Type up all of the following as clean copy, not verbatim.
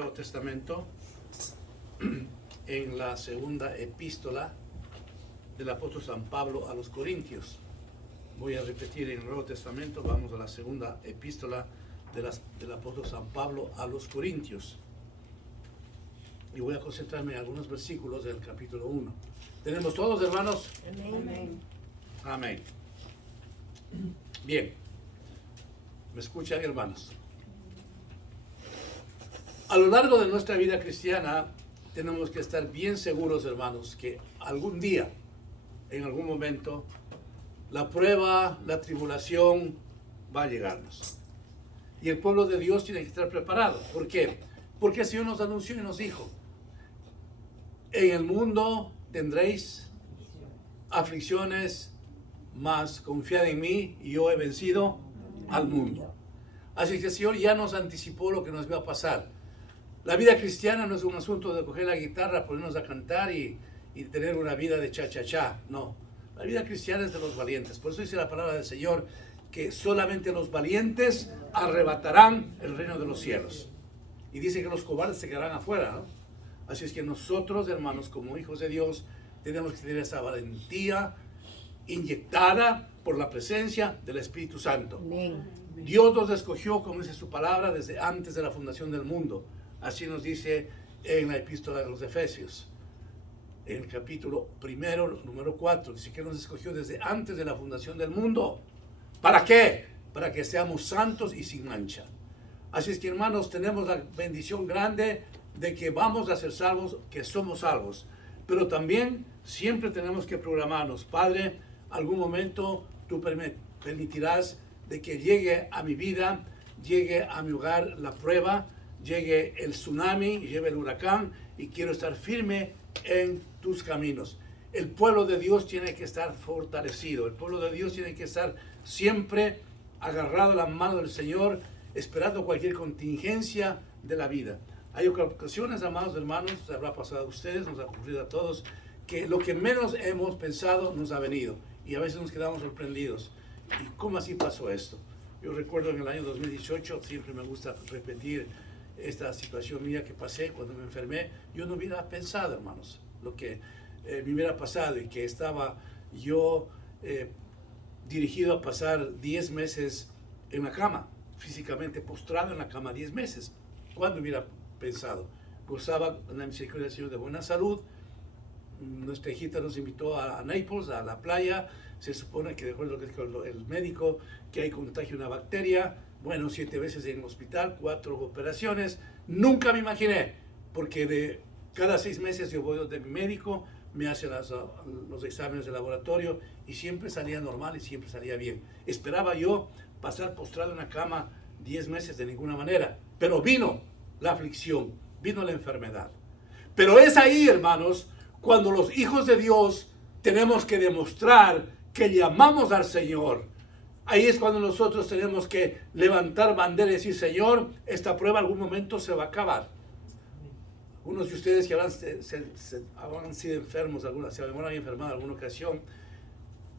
Nuevo Testamento, en la segunda epístola del apóstol San Pablo a los Corintios. Voy a repetir en el Nuevo Testamento, vamos a la segunda epístola del apóstol San Pablo a los Corintios. Y voy a concentrarme en algunos versículos del capítulo 1. ¿Tenemos todos, hermanos? Amén. Amén. Bien. ¿Me escuchan, hermanos? A lo largo de nuestra vida cristiana tenemos que estar bien seguros, hermanos, que algún día, en algún momento, la prueba, la tribulación va a llegarnos. Y el pueblo de Dios tiene que estar preparado. ¿Por qué? Porque el Señor nos anunció y nos dijo: en el mundo tendréis aflicciones, mas confiad en mí, y yo he vencido al mundo. Así que el Señor ya nos anticipó lo que nos va a pasar. La vida cristiana no es un asunto de coger la guitarra, ponernos a cantar y tener una vida de cha-cha-cha. No, la vida cristiana es de los valientes. Por eso dice la palabra del Señor que solamente los valientes arrebatarán el reino de los cielos. Y dice que los cobardes se quedarán afuera, ¿no? Así es que nosotros, hermanos, como hijos de Dios, tenemos que tener esa valentía inyectada por la presencia del Espíritu Santo. Amén. Dios nos escogió, como dice su palabra, desde antes de la fundación del mundo. Así nos dice en la epístola de los Efesios, en el capítulo 1, número 4, dice que nos escogió desde antes de la fundación del mundo. ¿Para qué? Para que seamos santos y sin mancha. Así es que, hermanos, tenemos la bendición grande de que vamos a ser salvos, que somos salvos. Pero también siempre tenemos que programarnos. Padre, algún momento tú permitirás de que llegue a mi vida, llegue a mi hogar la prueba, llegue el tsunami, llegue el huracán, y quiero estar firme en tus caminos. El pueblo de Dios tiene que estar fortalecido. El pueblo de Dios tiene que estar siempre agarrado a la mano del Señor, esperando cualquier contingencia de la vida. Hay ocasiones, amados hermanos, se habrá pasado a ustedes, nos ha ocurrido a todos, que lo que menos hemos pensado nos ha venido. Y a veces nos quedamos sorprendidos. ¿Y cómo así pasó esto? Yo recuerdo en el año 2018, siempre me gusta repetir esta situación mía que pasé cuando me enfermé. Yo no hubiera pensado, hermanos, lo que me hubiera pasado, y que estaba yo dirigido a pasar 10 meses en la cama, físicamente postrado en la cama 10 meses. ¿Cuándo hubiera pensado? Gozaba en la misericordia del Señor de buena salud. Nuestra hijita nos invitó a Naples, a la playa. Se supone que, de acuerdo a lo que dijo el médico, que hay contagio de una bacteria. Bueno, 7 veces en el hospital, 4 operaciones. Nunca me imaginé, porque de cada 6 meses yo voy donde mi médico, me hace los exámenes de laboratorio, y siempre salía normal y siempre salía bien. Esperaba yo pasar postrado en la cama 10 meses de ninguna manera. Pero vino la aflicción, vino la enfermedad. Pero es ahí, hermanos, cuando los hijos de Dios tenemos que demostrar que llamamos al Señor. Ahí es cuando nosotros tenemos que levantar bandera y decir: Señor, esta prueba algún momento se va a acabar. Algunos de ustedes que habrán sido enfermos, se habrán enfermado en alguna ocasión,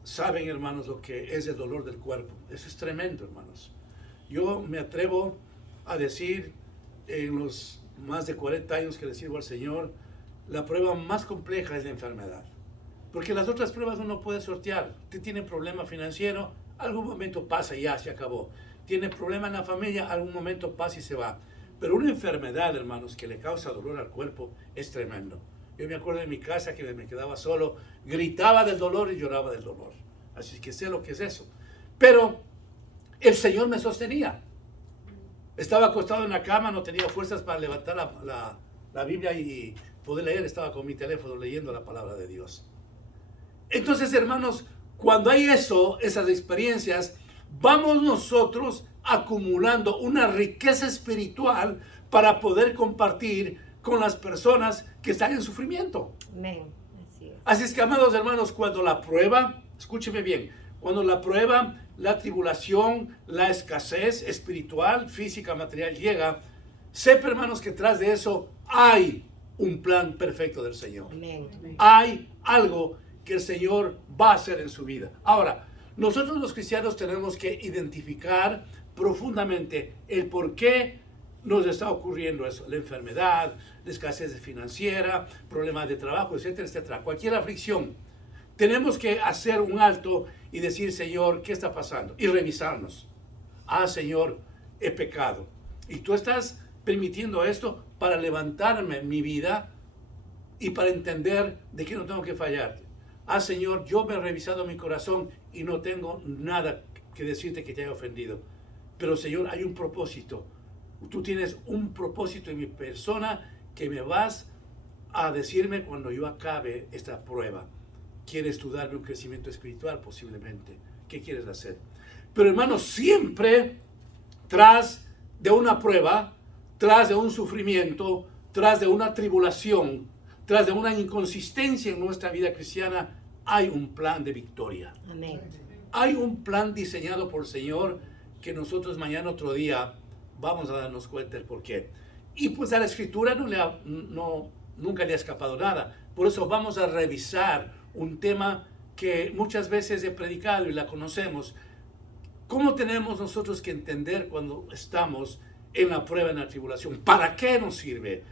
saben, hermanos, lo que es el dolor del cuerpo. Eso es tremendo, hermanos. Yo me atrevo a decir, en los más de 40 años que le sirvo al Señor, la prueba más compleja es la enfermedad. Porque las otras pruebas uno puede sortear. Usted tiene problema financiero, algún momento pasa y ya se acabó. Tiene problema en la familia, algún momento pasa y se va. Pero una enfermedad, hermanos, que le causa dolor al cuerpo es tremendo. Yo me acuerdo de mi casa que me quedaba solo, gritaba del dolor y lloraba del dolor. Así que sé lo que es eso. Pero el Señor me sostenía. Estaba acostado en la cama, no tenía fuerzas para levantar la Biblia y poder leer. Estaba con mi teléfono leyendo la palabra de Dios. Entonces, hermanos, cuando hay esas experiencias, vamos nosotros acumulando una riqueza espiritual para poder compartir con las personas que están en sufrimiento. Amén. Así es que, amados hermanos, cuando la prueba, escúcheme bien, cuando la prueba, la tribulación, la escasez espiritual, física, material llega, sepa, hermanos, que tras de eso hay un plan perfecto del Señor. Amén. Hay algo que el Señor va a hacer en su vida. Ahora, nosotros los cristianos tenemos que identificar profundamente el por qué nos está ocurriendo eso, la enfermedad, la escasez financiera, problemas de trabajo, etcétera, etcétera, cualquier aflicción, tenemos que hacer un alto y decir, Señor, ¿qué está pasando? Y revisarnos. Ah, Señor, he pecado. Y tú estás permitiendo esto para levantarme en mi vida y para entender de que no tengo que fallarte. Ah, Señor, yo me he revisado mi corazón y no tengo nada que decirte que te haya ofendido. Pero, Señor, hay un propósito. Tú tienes un propósito en mi persona que me vas a decirme cuando yo acabe esta prueba. ¿Quieres tú darme un crecimiento espiritual? Posiblemente. ¿Qué quieres hacer? Pero, hermanos, siempre tras de una prueba, tras de un sufrimiento, tras de una tribulación, tras de una inconsistencia en nuestra vida cristiana, hay un plan de victoria. Amén. Hay un plan diseñado por el Señor que nosotros mañana otro día vamos a darnos cuenta del por qué. Y pues a la Escritura nunca le ha escapado nada. Por eso vamos a revisar un tema que muchas veces he predicado y la conocemos. ¿Cómo tenemos nosotros que entender cuando estamos en la prueba, en la tribulación? ¿Para qué nos sirve?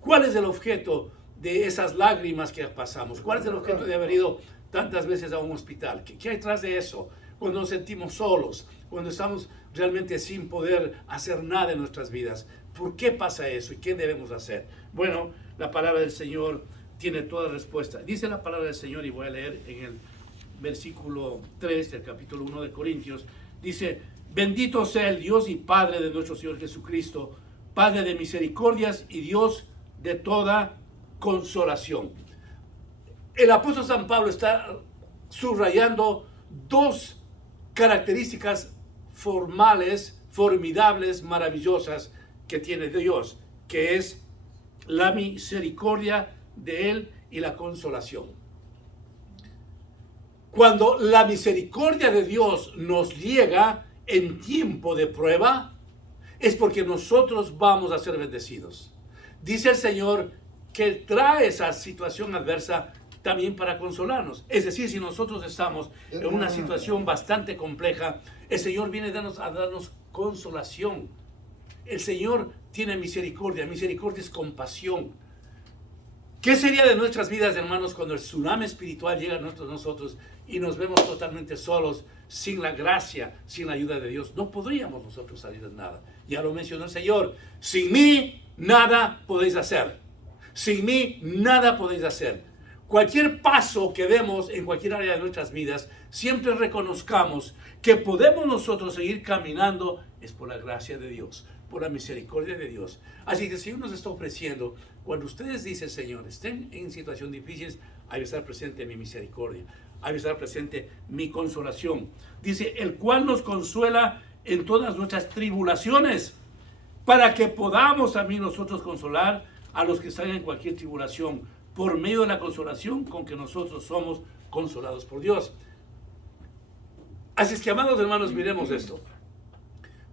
¿Cuál es el objeto de esas lágrimas que pasamos? ¿Cuál es el objeto de haber ido tantas veces a un hospital? ¿Qué hay detrás de eso? Cuando nos sentimos solos, cuando estamos realmente sin poder hacer nada en nuestras vidas. ¿Por qué pasa eso y qué debemos hacer? Bueno, la palabra del Señor tiene toda respuesta. Dice la palabra del Señor, y voy a leer en el versículo 3 del capítulo 1 de Corintios. Dice, bendito sea el Dios y Padre de nuestro Señor Jesucristo, Padre de misericordias y Dios de toda consolación. El apóstol San Pablo está subrayando dos características formales, formidables, maravillosas que tiene Dios, que es la misericordia de Él y la consolación. Cuando la misericordia de Dios nos llega en tiempo de prueba, es porque nosotros vamos a ser bendecidos. Dice el Señor que trae esa situación adversa también para consolarnos. Es decir, si nosotros estamos en una situación bastante compleja, el Señor viene a darnos consolación. El Señor tiene misericordia. Misericordia es compasión. ¿Qué sería de nuestras vidas, hermanos, cuando el tsunami espiritual llega a nosotros y nos vemos totalmente solos, sin la gracia, sin la ayuda de Dios? No podríamos nosotros salir de nada. Ya lo mencionó el Señor. Sin mí, nada podéis hacer. Sin mí, nada podéis hacer. Cualquier paso que demos en cualquier área de nuestras vidas, siempre reconozcamos que podemos nosotros seguir caminando es por la gracia de Dios, por la misericordia de Dios. Así que el Señor nos está ofreciendo, cuando ustedes dicen, Señor, estén en situaciones difíciles, hay que estar presente mi misericordia, hay que estar presente mi consolación. Dice, el cual nos consuela en todas nuestras tribulaciones, para que podamos también nosotros consolar a los que están en cualquier tribulación, por medio de la consolación con que nosotros somos consolados por Dios. Así es que, amados hermanos, miremos esto.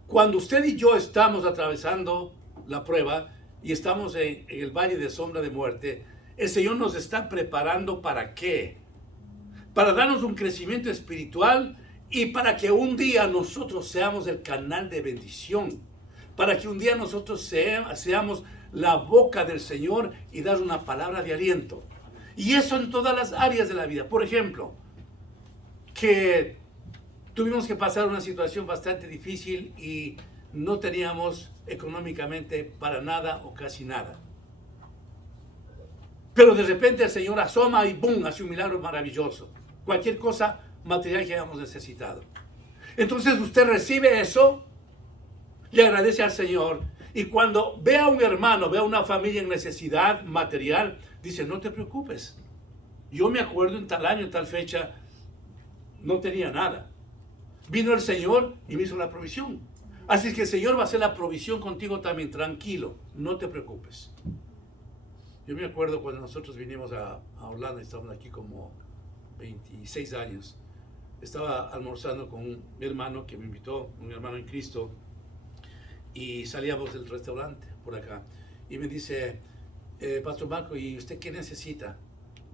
Cuando usted y yo estamos atravesando la prueba y estamos en el valle de sombra de muerte, el Señor nos está preparando ¿para qué? Para darnos un crecimiento espiritual y para que un día nosotros seamos el canal de bendición. Para que un día nosotros seamos la boca del Señor y dar una palabra de aliento. Y eso en todas las áreas de la vida. Por ejemplo, que tuvimos que pasar una situación bastante difícil y no teníamos económicamente para nada o casi nada. Pero de repente el Señor asoma y ¡boom!, hace un milagro maravilloso. Cualquier cosa material que hayamos necesitado. Entonces usted recibe eso, le agradece al Señor. Y cuando ve a un hermano, ve a una familia en necesidad material, dice, no te preocupes. Yo me acuerdo en tal año, en tal fecha, no tenía nada. Vino el Señor y me hizo la provisión. Así es que el Señor va a hacer la provisión contigo también, tranquilo, no te preocupes. Yo me acuerdo cuando nosotros vinimos a Orlando, estábamos aquí como 26 años. Estaba almorzando con un hermano que me invitó, un hermano en Cristo, y salíamos del restaurante por acá y me dice, Pastor Marco, ¿y usted qué necesita?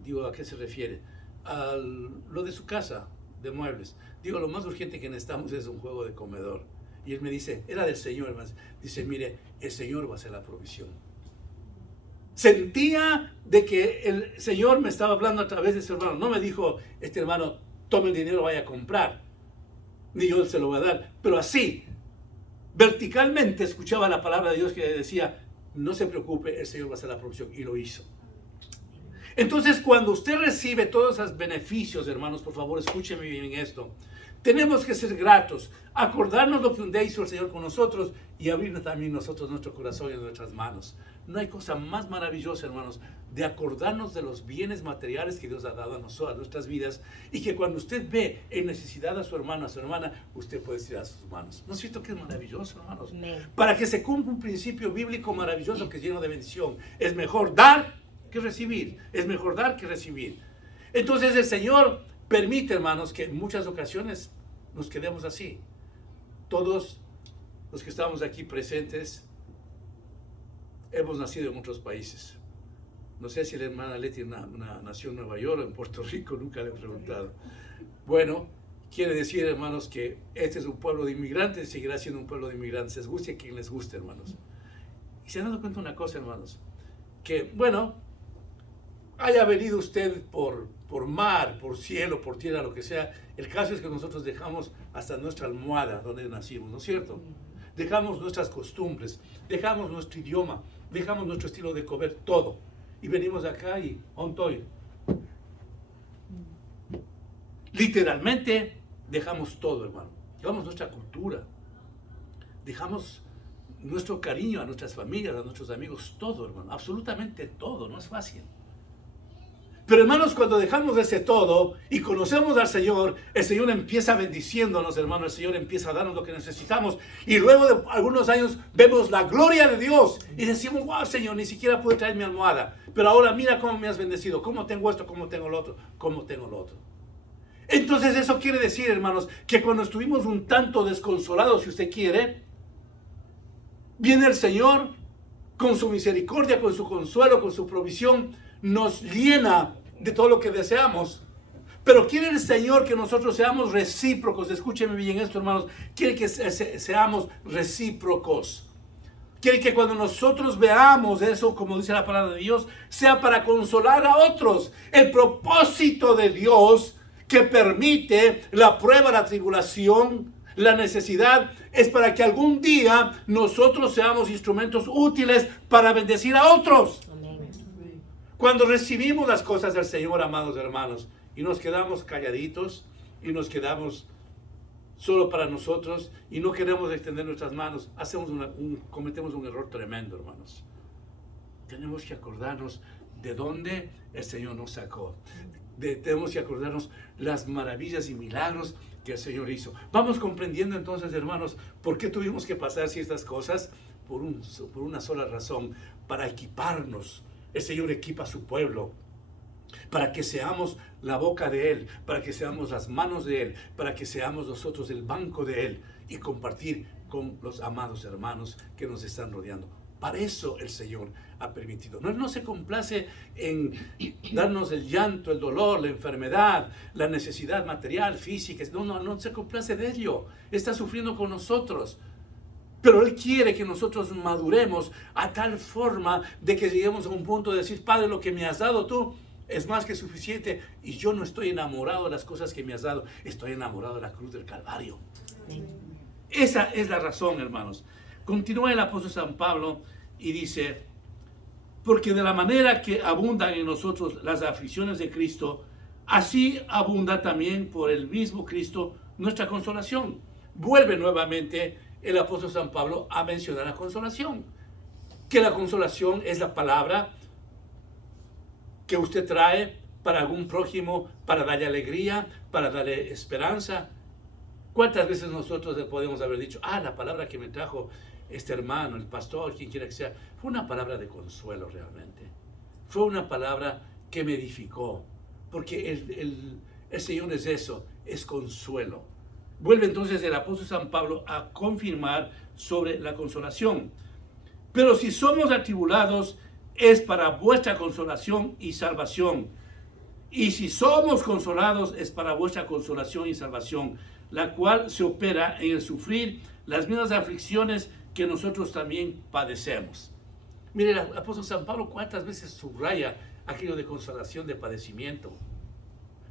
Digo, ¿a qué se refiere? A lo de su casa, de muebles. Digo, lo más urgente que necesitamos es un juego de comedor. Y él me dice, era del Señor, hermanos. Dice, mire, el Señor va a hacer la provisión. Sentía de que el Señor me estaba hablando a través de ese hermano. No me dijo, este hermano, tome el dinero, vaya a comprar. Ni yo se lo voy a dar. Pero así, verticalmente escuchaba la palabra de Dios que decía, no se preocupe, el Señor va a hacer la provisión. Y lo hizo. Entonces, cuando usted recibe todos esos beneficios, hermanos, por favor, escúcheme bien esto. Tenemos que ser gratos, acordarnos lo que un día hizo el Señor con nosotros y abrir también nosotros nuestro corazón y nuestras manos. No hay cosa más maravillosa, hermanos, de acordarnos de los bienes materiales que Dios ha dado a nosotros, a nuestras vidas, y que cuando usted ve en necesidad a su hermano, a su hermana, usted puede tirar sus manos. ¿No es cierto que es maravilloso, hermanos? Para que se cumpla un principio bíblico maravilloso que es lleno de bendición. Es mejor dar que recibir. Es mejor dar que recibir. Entonces el Señor permite, hermanos, que en muchas ocasiones nos quedemos así. Todos los que estamos aquí presentes hemos nacido en otros países. No sé si la hermana Leti nació en Nueva York o en Puerto Rico, nunca le he preguntado. Bueno, quiere decir, hermanos, que este es un pueblo de inmigrantes y seguirá siendo un pueblo de inmigrantes. Les guste a quien les guste, hermanos. Y se han dado cuenta una cosa, hermanos, que, bueno, haya venido usted por mar, por cielo, por tierra, lo que sea, el caso es que nosotros dejamos hasta nuestra almohada donde nacimos, ¿no es cierto? Dejamos nuestras costumbres, dejamos nuestro idioma, dejamos nuestro estilo de comer, todo. Y venimos acá y ontoy. Literalmente dejamos todo, hermano. Dejamos nuestra cultura, dejamos nuestro cariño a nuestras familias, a nuestros amigos, todo, hermano, absolutamente todo, no es fácil. Pero hermanos, cuando dejamos ese todo y conocemos al Señor, el Señor empieza bendiciéndonos, hermanos, el Señor empieza a darnos lo que necesitamos. Y luego de algunos años vemos la gloria de Dios y decimos, wow, Señor, ni siquiera pude traer mi almohada. Pero ahora mira cómo me has bendecido, cómo tengo esto, cómo tengo lo otro, cómo tengo lo otro. Entonces eso quiere decir, hermanos, que cuando estuvimos un tanto desconsolados, si usted quiere, viene el Señor con su misericordia, con su consuelo, con su provisión, nos llena de todo lo que deseamos. Pero quiere el Señor que nosotros seamos recíprocos. Escúcheme bien esto, hermanos. Quiere que seamos recíprocos. Quiere que cuando nosotros veamos eso, como dice la palabra de Dios, sea para consolar a otros. El propósito de Dios que permite la prueba, la tribulación, la necesidad, es para que algún día nosotros seamos instrumentos útiles para bendecir a otros. Cuando recibimos las cosas del Señor, amados hermanos, y nos quedamos calladitos y nos quedamos solo para nosotros y no queremos extender nuestras manos, cometemos un error tremendo, hermanos. Tenemos que acordarnos de dónde el Señor nos sacó. Tenemos que acordarnos las maravillas y milagros que el Señor hizo. Vamos comprendiendo entonces, hermanos, por qué tuvimos que pasar ciertas cosas por una sola razón, para equiparnos. El Señor equipa a su pueblo para que seamos la boca de Él, para que seamos las manos de Él, para que seamos nosotros el banco de Él y compartir con los amados hermanos que nos están rodeando. Para eso el Señor ha permitido. No se complace en darnos el llanto, el dolor, la enfermedad, la necesidad material, física. No se complace de ello. Está sufriendo con nosotros. Pero Él quiere que nosotros maduremos a tal forma de que lleguemos a un punto de decir, Padre, lo que me has dado tú es más que suficiente. Y yo no estoy enamorado de las cosas que me has dado. Estoy enamorado de la cruz del Calvario. Esa es la razón, hermanos. Continúa el apóstol San Pablo y dice, porque de la manera que abundan en nosotros las aflicciones de Cristo, así abunda también por el mismo Cristo nuestra consolación. Vuelve nuevamente el apóstol San Pablo a mencionar la consolación. Que la consolación es la palabra que usted trae para algún prójimo, para darle alegría, para darle esperanza. ¿Cuántas veces nosotros le podemos haber dicho, la palabra que me trajo este hermano, el pastor, quien quiera que sea, fue una palabra de consuelo realmente? Fue una palabra que me edificó, porque el Señor es eso, es consuelo. Vuelve entonces el apóstol San Pablo a confirmar sobre la consolación. Pero si somos atribulados, es para vuestra consolación y salvación. Y si somos consolados, es para vuestra consolación y salvación, la cual se opera en el sufrir las mismas aflicciones que nosotros también padecemos. Mire, el apóstol San Pablo cuántas veces subraya aquello de consolación, de padecimiento.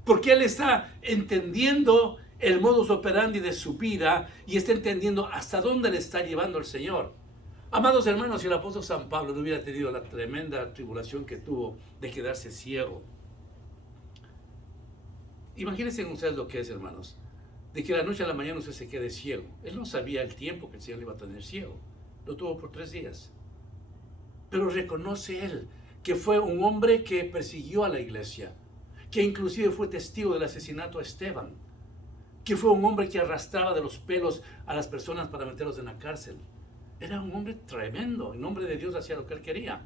Porque él está entendiendo el modus operandi de su vida y está entendiendo hasta dónde le está llevando el Señor. Amados hermanos, si el apóstol San Pablo no hubiera tenido la tremenda tribulación que tuvo de quedarse ciego. Imagínense ustedes lo que es, hermanos, de que de la noche a la mañana usted se quede ciego. Él no sabía el tiempo que el Señor le iba a tener ciego. Lo tuvo por 3 días. Pero reconoce él que fue un hombre que persiguió a la iglesia, que inclusive fue testigo del asesinato a Esteban, que fue un hombre que arrastraba de los pelos a las personas para meterlos en la cárcel. Era un hombre tremendo, en nombre de Dios hacía lo que él quería.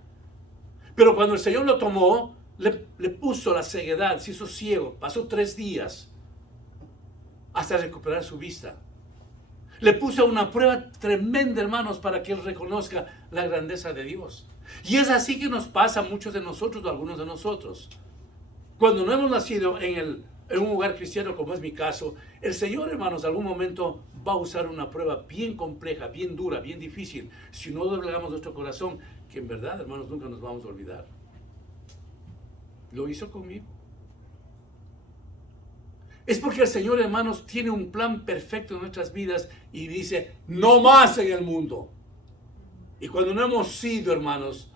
Pero cuando el Señor lo tomó, le puso la ceguedad, se hizo ciego, pasó 3 días hasta recuperar su vista. Le puso una prueba tremenda, hermanos, para que él reconozca la grandeza de Dios. Y es así que nos pasa a muchos de nosotros, o algunos de nosotros. Cuando no hemos nacido en un hogar cristiano, como es mi caso, el Señor, hermanos, en algún momento va a usar una prueba bien compleja, bien dura, bien difícil. Si no doblegamos nuestro corazón, que en verdad, hermanos, nunca nos vamos a olvidar. Lo hizo conmigo. Es porque el Señor, hermanos, tiene un plan perfecto en nuestras vidas y dice, no más en el mundo. Y cuando no hemos sido, hermanos,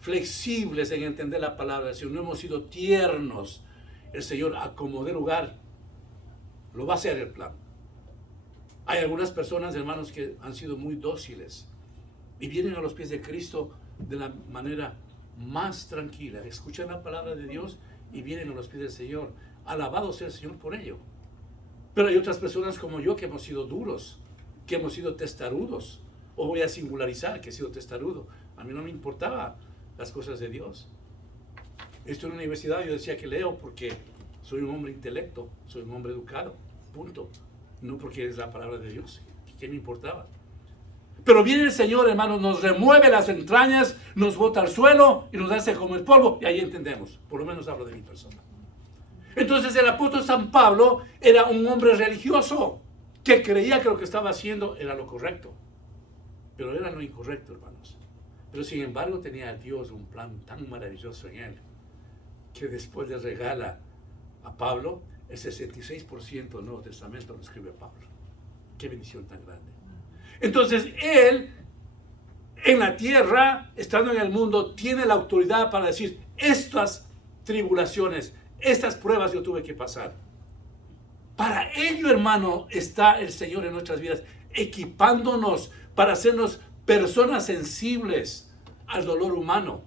flexibles en entender la palabra, si no hemos sido tiernos, el Señor acomode lugar, lo va a hacer el plan. Hay algunas personas, hermanos, que han sido muy dóciles y vienen a los pies de Cristo de la manera más tranquila. Escuchan la palabra de Dios y vienen a los pies del Señor. Alabado sea el Señor por ello. Pero hay otras personas como yo que hemos sido duros, que hemos sido testarudos. O voy a singularizar que he sido testarudo. A mí no me importaba las cosas de Dios. Estoy en la universidad, yo decía que leo porque soy un hombre intelecto, soy un hombre educado, punto. No porque es la palabra de Dios. ¿Qué me importaba? Pero viene el Señor, hermanos, nos remueve las entrañas, nos bota al suelo y nos hace como el polvo, y ahí entendemos. Por lo menos hablo de mi persona. Entonces el apóstol San Pablo era un hombre religioso que creía que lo que estaba haciendo era lo correcto. Pero era lo incorrecto, hermanos. Pero sin embargo tenía a Dios un plan tan maravilloso en él, que después le regala a Pablo el 66% del Nuevo Testamento, lo escribe Pablo. Qué bendición tan grande. Entonces él, en la tierra, estando en el mundo, tiene la autoridad para decir, estas tribulaciones, estas pruebas yo tuve que pasar. Para ello, hermano, está el Señor en nuestras vidas, equipándonos para hacernos personas sensibles al dolor humano,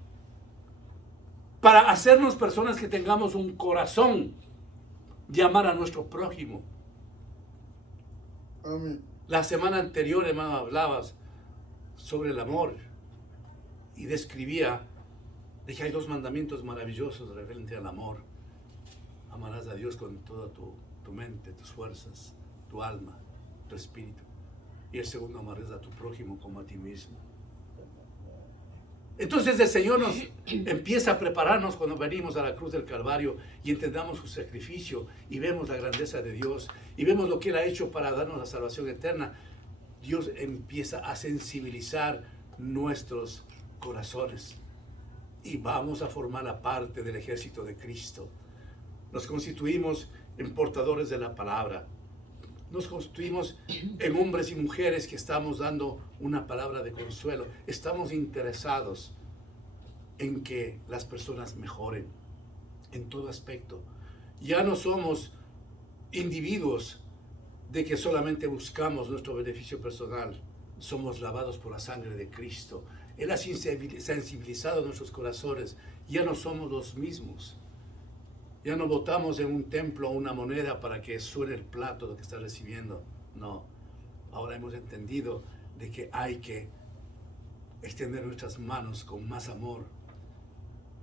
para hacernos personas que tengamos un corazón de amar a nuestro prójimo. Amén. La semana anterior, hermano, hablabas sobre el amor y describía de que hay 2 mandamientos maravillosos referente al amor. Amarás a Dios con toda tu mente, tus fuerzas, tu alma, tu espíritu. Y el segundo, amarás a tu prójimo como a ti mismo. Entonces el Señor nos empieza a prepararnos cuando venimos a la cruz del Calvario y entendamos su sacrificio y vemos la grandeza de Dios y vemos lo que Él ha hecho para darnos la salvación eterna. Dios empieza a sensibilizar nuestros corazones y vamos a formar la parte del ejército de Cristo. Nos constituimos en portadores de la palabra. Nos constituimos en hombres y mujeres que estamos dando una palabra de consuelo. Estamos interesados en que las personas mejoren en todo aspecto. Ya no somos individuos de que solamente buscamos nuestro beneficio personal. Somos lavados por la sangre de Cristo. Él ha sensibilizado nuestros corazones. Ya no somos los mismos. Ya no botamos en un templo una moneda para que suene el plato de lo que está recibiendo. No. Ahora hemos entendido de que hay que extender nuestras manos con más amor.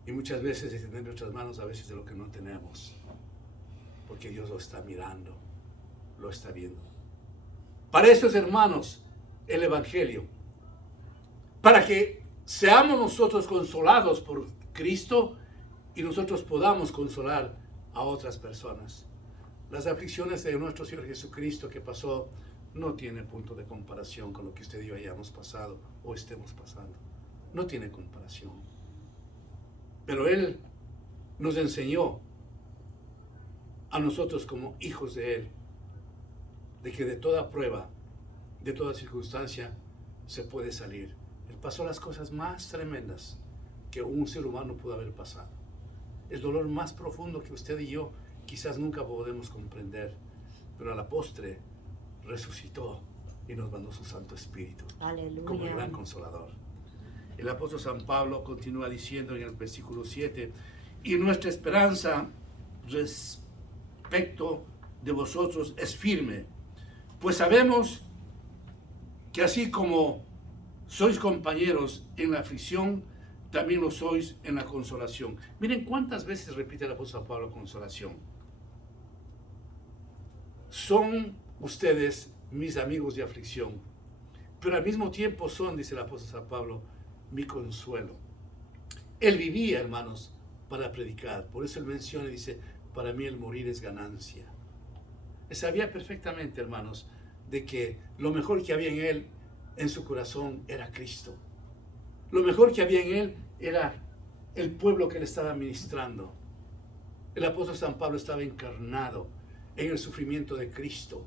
Y muchas veces extender nuestras manos a veces de lo que no tenemos. Porque Dios lo está mirando, lo está viendo. Para eso es, hermanos, el Evangelio. Para que seamos nosotros consolados por Cristo y nosotros podamos consolar a otras personas. Las aflicciones de nuestro Señor Jesucristo, que pasó no tiene punto de comparación con lo que usted y yo hayamos pasado o estemos pasando. No tiene comparación. Pero Él nos enseñó a nosotros como hijos de Él, de que de toda prueba, de toda circunstancia, se puede salir. Él pasó las cosas más tremendas que un ser humano pudo haber pasado. El dolor más profundo que usted y yo quizás nunca podemos comprender, pero a la postre resucitó y nos mandó su Santo Espíritu. Aleluya. Como el gran consolador. El apóstol San Pablo continúa diciendo en el versículo 7, y nuestra esperanza respecto de vosotros es firme, pues sabemos que así como sois compañeros en la aflicción, también lo sois en la consolación. Miren cuántas veces repite el apóstol Pablo consolación. Son ustedes mis amigos de aflicción, pero al mismo tiempo son, dice el apóstol San Pablo, mi consuelo. Él vivía, hermanos, para predicar. Por eso él menciona y dice, para mí el morir es ganancia. Él sabía perfectamente, hermanos, de que lo mejor que había en él, en su corazón, era Cristo. Lo mejor que había en él era el pueblo que le estaba ministrando. El apóstol San Pablo estaba encarnado en el sufrimiento de Cristo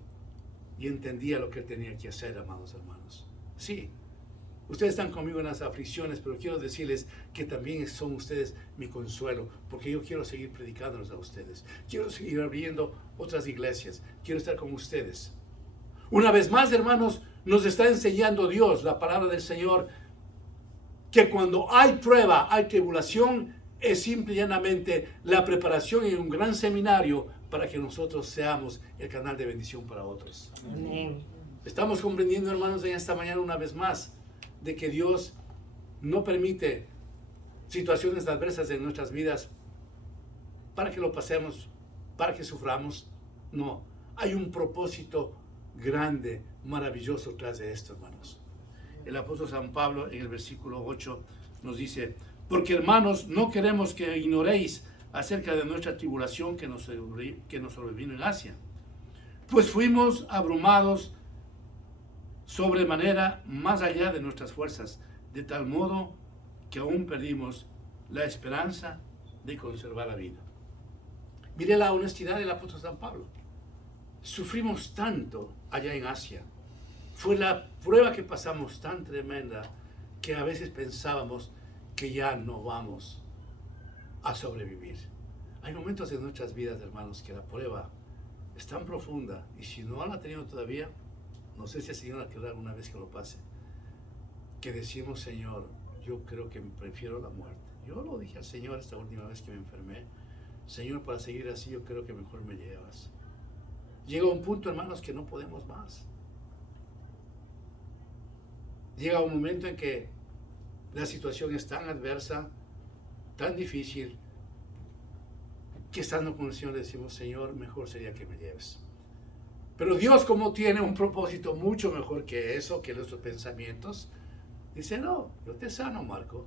y entendía lo que él tenía que hacer, amados hermanos. Sí, ustedes están conmigo en las aflicciones, pero quiero decirles que también son ustedes mi consuelo, porque yo quiero seguir predicándolos a ustedes. Quiero seguir abriendo otras iglesias. Quiero estar con ustedes. Una vez más, hermanos, nos está enseñando Dios, la palabra del Señor, que cuando hay prueba, hay tribulación, es simple y llanamente la preparación en un gran seminario para que nosotros seamos el canal de bendición para otros. Amén. Estamos comprendiendo, hermanos, en esta mañana una vez más, de que Dios no permite situaciones adversas en nuestras vidas para que lo pasemos, para que suframos. No, hay un propósito grande, maravilloso tras de esto, hermanos. El apóstol San Pablo en el versículo 8 nos dice, porque hermanos, no queremos que ignoréis acerca de nuestra tribulación que nos sobrevino en Asia, pues fuimos abrumados sobremanera más allá de nuestras fuerzas, de tal modo que aún perdimos la esperanza de conservar la vida. Mire la honestidad del apóstol San Pablo. Sufrimos tanto allá en Asia. Fue la prueba que pasamos tan tremenda que a veces pensábamos que ya no vamos a sobrevivir. Hay momentos en nuestras vidas, hermanos, que la prueba es tan profunda y si no la ha tenido todavía, no sé si el Señor la querrá alguna vez que lo pase, que decimos, Señor, yo creo que prefiero la muerte. Yo lo dije al Señor esta última vez que me enfermé, Señor, para seguir así yo creo que mejor me llevas. Llega un punto, hermanos, que no podemos más. Llega un momento en que la situación es tan adversa, tan difícil, que estando con el Señor decimos, Señor, mejor sería que me lleves. Pero Dios, como tiene un propósito mucho mejor que eso, que nuestros pensamientos, dice, no, yo te sano, Marco.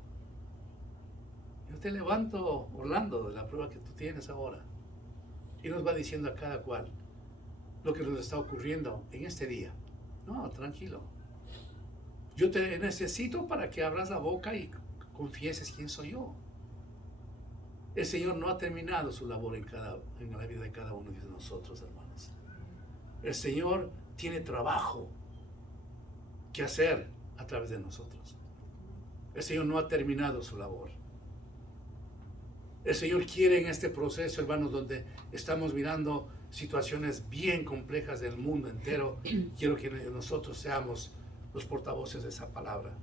Yo te levanto, Orlando, de la prueba que tú tienes ahora. Y nos va diciendo a cada cual lo que nos está ocurriendo en este día. No, tranquilo. Yo te necesito para que abras la boca y confieses quién soy yo. El Señor no ha terminado su labor en la vida de cada uno de nosotros, hermanos. El Señor tiene trabajo que hacer a través de nosotros. El Señor no ha terminado su labor. El Señor quiere en este proceso, hermanos, donde estamos mirando situaciones bien complejas del mundo entero, quiero que nosotros seamos los portavoces de esa palabra.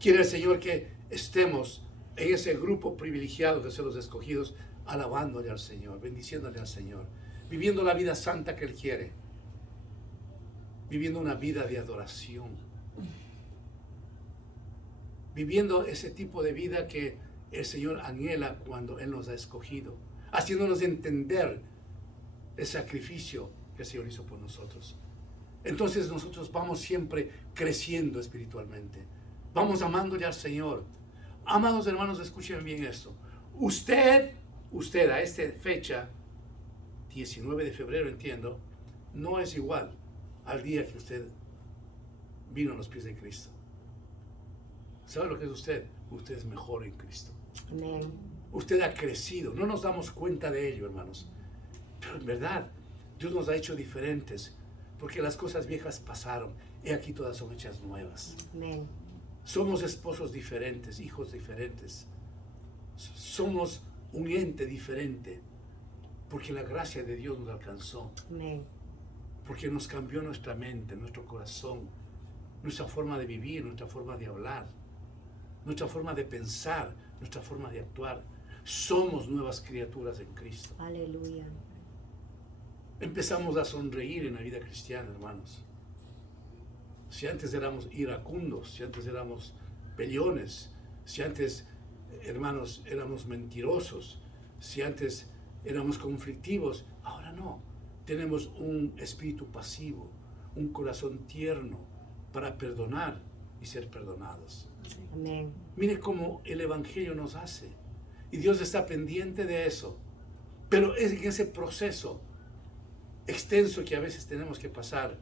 Quiere el Señor que estemos en ese grupo privilegiado de ser los escogidos, alabándole al Señor, bendiciéndole al Señor, viviendo la vida santa que Él quiere, viviendo una vida de adoración, viviendo ese tipo de vida que el Señor anhela cuando Él nos ha escogido, haciéndonos entender el sacrificio que el Señor hizo por nosotros. Entonces nosotros vamos siempre creciendo espiritualmente, vamos amándole al Señor. Amados hermanos, escuchen bien esto. Usted a esta fecha, 19 de febrero entiendo, no es igual al día que usted vino a los pies de Cristo. ¿Sabe lo que es usted? Usted es mejor en Cristo. Amén. Usted ha crecido. No nos damos cuenta de ello, hermanos. Pero en verdad, Dios nos ha hecho diferentes, porque las cosas viejas pasaron. Y aquí todas son hechas nuevas. Amén. Somos esposos diferentes, hijos diferentes. Somos un ente diferente, porque la gracia de Dios nos alcanzó. Amén. Porque nos cambió nuestra mente, nuestro corazón, nuestra forma de vivir, nuestra forma de hablar, nuestra forma de pensar, nuestra forma de actuar. Somos nuevas criaturas en Cristo. Aleluya. Empezamos a sonreír en la vida cristiana, hermanos. Si antes éramos iracundos, si antes éramos peleones, si antes, hermanos, éramos mentirosos, si antes éramos conflictivos, ahora no. Tenemos un espíritu pasivo, un corazón tierno para perdonar y ser perdonados. Amén. Mire cómo el Evangelio nos hace. Y Dios está pendiente de eso. Pero es en ese proceso extenso que a veces tenemos que pasar,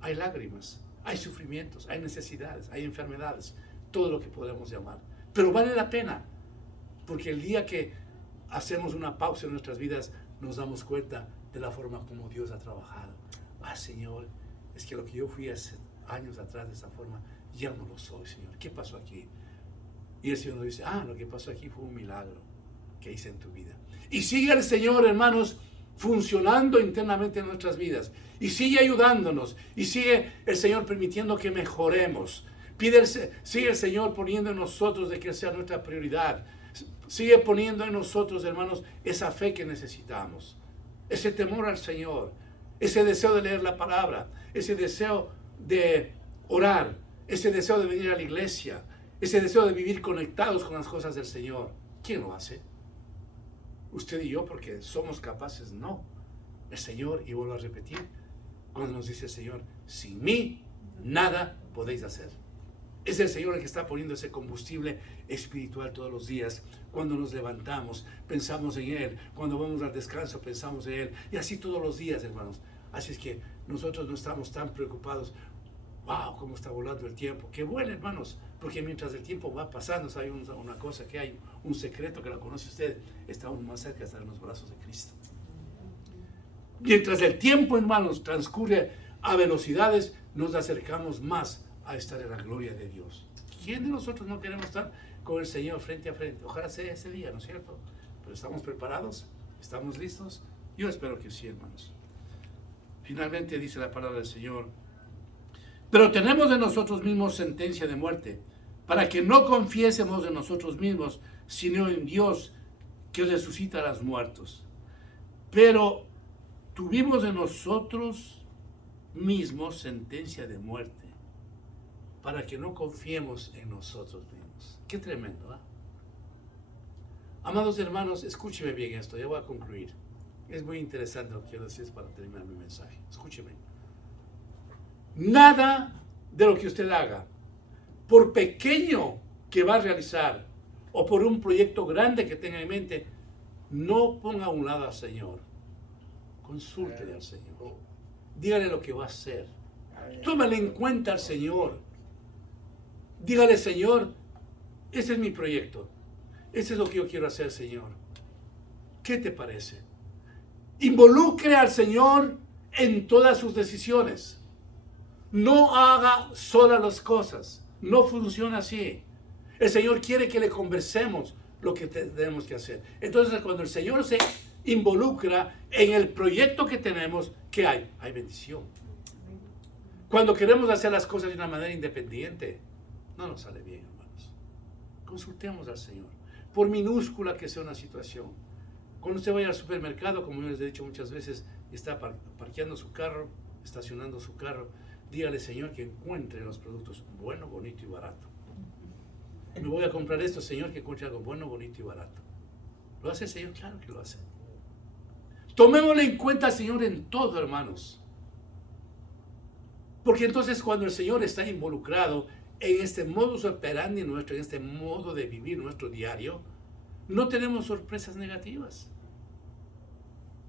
hay lágrimas, hay sufrimientos, hay necesidades, hay enfermedades, todo lo que podemos llamar. Pero vale la pena, porque el día que hacemos una pausa en nuestras vidas, nos damos cuenta de la forma como Dios ha trabajado. Ah, Señor, es que lo que yo fui hace años atrás de esa forma, ya no lo soy, Señor. ¿Qué pasó aquí? Y el Señor nos dice, lo que pasó aquí fue un milagro que hice en tu vida. Y sigue el Señor, hermanos, funcionando internamente en nuestras vidas. Y sigue ayudándonos. Y sigue el Señor permitiendo que mejoremos. Sigue el Señor poniendo en nosotros de que sea nuestra prioridad. Sigue poniendo en nosotros, hermanos, esa fe que necesitamos. Ese temor al Señor. Ese deseo de leer la palabra. Ese deseo de orar. Ese deseo de venir a la iglesia. Ese deseo de vivir conectados con las cosas del Señor. ¿Quién lo hace? Usted y yo, porque somos capaces, no. El Señor, y vuelvo a repetir, cuando nos dice el Señor, sin mí nada podéis hacer. Es el Señor el que está poniendo ese combustible espiritual todos los días. Cuando nos levantamos, pensamos en Él. Cuando vamos al descanso, pensamos en Él. Y así todos los días, hermanos. Así es que nosotros no estamos tan preocupados. ¡Wow! ¿Cómo está volando el tiempo? ¡Qué bueno, hermanos! Porque mientras el tiempo va pasando, hay una cosa que hay, un secreto que la conoce usted, está aún más cerca de estar en los brazos de Cristo. Mientras el tiempo, hermanos, transcurre a velocidades, nos acercamos más a estar en la gloria de Dios. ¿Quién de nosotros no queremos estar con el Señor frente a frente? Ojalá sea ese día, ¿no es cierto? Pero ¿estamos preparados? ¿Estamos listos? Yo espero que sí, hermanos. Finalmente dice la palabra del Señor: pero tenemos de nosotros mismos sentencia de muerte, para que no confiésemos de nosotros mismos, sino en Dios que resucita a los muertos. Pero tuvimos de nosotros mismos sentencia de muerte, para que no confiemos en nosotros mismos. Qué tremendo, ¿eh? Amados hermanos, escúcheme bien esto, ya voy a concluir. Es muy interesante lo que quiero decir para terminar mi mensaje. Escúcheme. Nada de lo que usted haga, por pequeño que va a realizar o por un proyecto grande que tenga en mente, no ponga a un lado al Señor. Consúltele al Señor. Dígale lo que va a hacer. Tómale en cuenta al Señor. Dígale: Señor, ese es mi proyecto. Ese es lo que yo quiero hacer, Señor. ¿Qué te parece? Involucre al Señor en todas sus decisiones. No haga sola las cosas. No funciona así. El Señor quiere que le conversemos lo que tenemos que hacer. Entonces, cuando el Señor se involucra en el proyecto que tenemos, ¿qué hay? Hay bendición. Cuando queremos hacer las cosas de una manera independiente, no nos sale bien, hermanos. Consultemos al Señor. Por minúscula que sea una situación. Cuando usted vaya al supermercado, como yo les he dicho muchas veces, está parqueando su carro, estacionando su carro, dígale: Señor, que encuentre los productos bueno, bonito y barato. Me voy a comprar esto, Señor, que encuentre algo bueno, bonito y barato. ¿Lo hace el Señor? Claro que lo hace. Tomémosle en cuenta al Señor en todo, hermanos. Porque entonces, cuando el Señor está involucrado en este modus operandi nuestro, en este modo de vivir nuestro diario, no tenemos sorpresas negativas.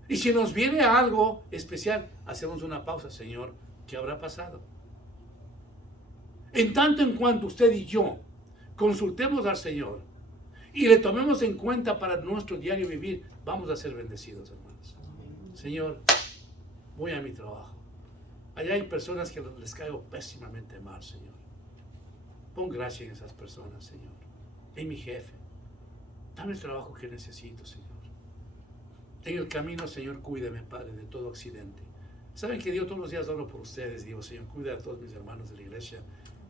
Y si nos viene algo especial, hacemos una pausa: Señor, ¿qué habrá pasado? En tanto en cuanto usted y yo consultemos al Señor y le tomemos en cuenta para nuestro diario vivir, vamos a ser bendecidos, hermanos. Señor, voy a mi trabajo. Allá hay personas que les caigo pésimamente mal, Señor. Pon gracia en esas personas, Señor. En mi jefe. Dame el trabajo que necesito, Señor. En el camino, Señor, cuídame, Padre, de todo accidente. Saben que Dios todos los días oro por ustedes. Digo, Señor, cuida a todos mis hermanos de la iglesia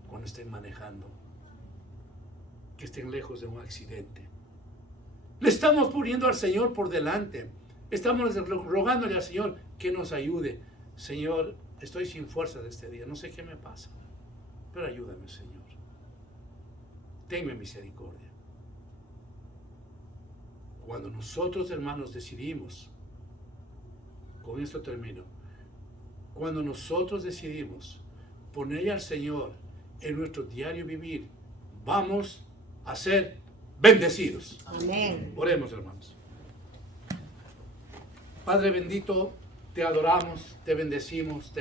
cuando estén manejando. Que estén lejos de un accidente. Le estamos poniendo al Señor por delante. Estamos rogándole al Señor que nos ayude. Señor, estoy sin fuerza de este día. No sé qué me pasa. Pero ayúdame, Señor. Tenme misericordia. Cuando nosotros, hermanos, decidimos, con esto termino, cuando nosotros decidimos ponerle al Señor en nuestro diario vivir, vamos a ser bendecidos. Amén. Oremos, hermanos. Padre bendito, te adoramos, te bendecimos, te